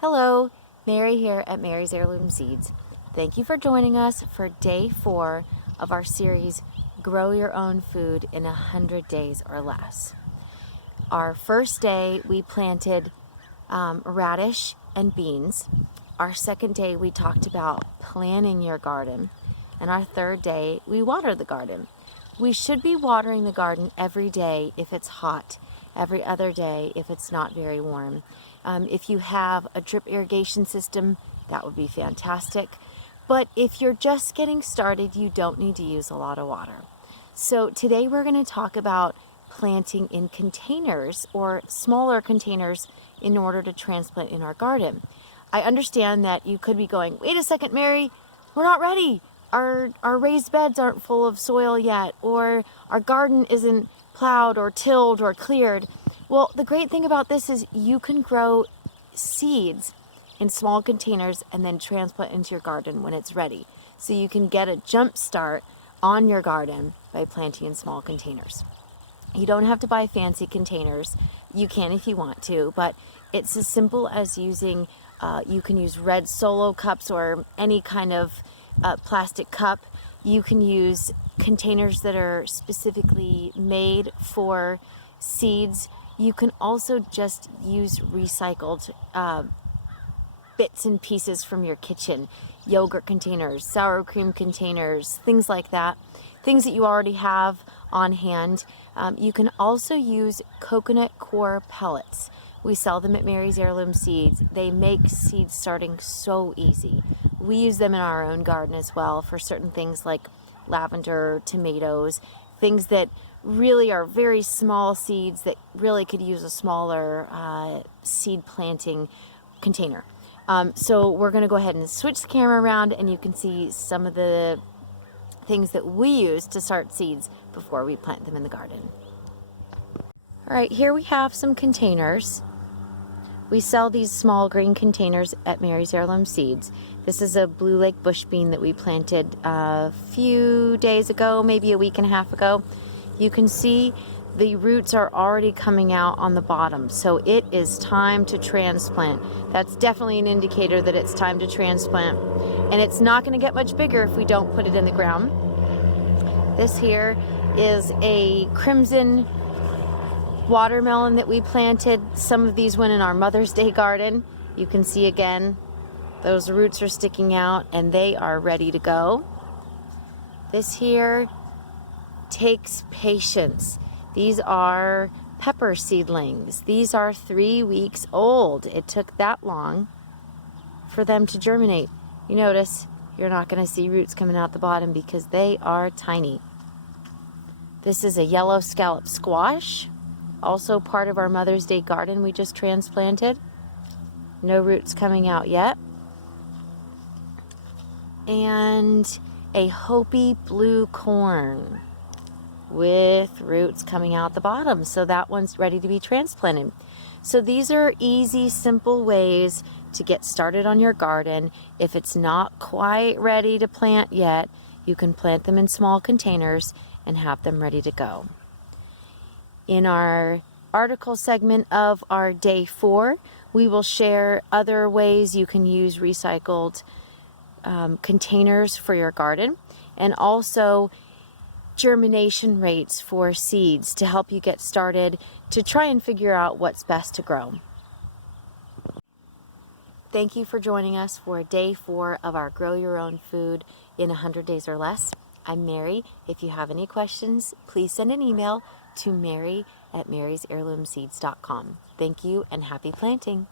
Hello, Mary here at Mary's Heirloom Seeds. Thank you for joining us for day 4 of our series, Grow Your Own Food in 100 Days or Less. Our first day we planted radish and beans. Our second day we talked about planning your garden. And our third day we watered the garden. We should be watering the garden every day if it's hot, every other day if it's not very warm. If you have a drip irrigation system, that would be fantastic. But if you're just getting started, you don't need to use a lot of water. So today we're going to talk about planting in containers or smaller containers in order to transplant in our garden. I understand that you could be going, wait a second, Mary, we're not ready. Our raised beds aren't full of soil yet, or our garden isn't plowed or tilled or cleared. Well, the great thing about this is you can grow seeds in small containers and then transplant into your garden when it's ready. So you can get a jump start on your garden by planting in small containers. You don't have to buy fancy containers. You can if you want to, but it's as simple as using, you can use red Solo cups or any kind of plastic cup. You can use containers that are specifically made for seeds. You can also just use recycled bits and pieces from your kitchen, yogurt containers, sour cream containers, things like that, things that you already have on hand. You can also use coconut core pellets. We sell them at Mary's Heirloom Seeds. They make seed starting so easy. We use them in our own garden as well for certain things like lavender, tomatoes, things that really are very small seeds that really could use a smaller seed planting container. So we're going to go ahead and switch the camera around and you can see some of the things that we use to start seeds before we plant them in the garden. All right, here we have some containers. We sell these small green containers at Mary's Heirloom Seeds. This is a Blue Lake bush bean that we planted a few days ago, maybe a week and a half ago. You can see the roots are already coming out on the bottom, so it is time to transplant. That's definitely an indicator that it's time to transplant, and it's not going to get much bigger if we don't put it in the ground. This here is a crimson watermelon that we planted. Some of these went in our Mother's Day garden. You can see again, those roots are sticking out and they are ready to go. This here takes patience. These are pepper seedlings. These are 3 weeks old. It took that long for them to germinate. You notice you're not going to see roots coming out the bottom because they are tiny. This is a yellow scallop squash, also part of our Mother's Day garden we just transplanted. No roots coming out yet. And a Hopi blue corn with roots coming out the bottom. So that one's ready to be transplanted. So these are easy, simple ways to get started on your garden. If it's not quite ready to plant yet, you can plant them in small containers and have them ready to go. In our article segment of our day 4, we will share other ways you can use recycled containers for your garden, and also germination rates for seeds to help you get started to try and figure out what's best to grow. Thank you for joining us for day 4 of our Grow Your Own Food in 100 Days or Less. I'm Mary. If you have any questions, please send an email to mary@marysheirloomseeds.com. Thank you and happy planting.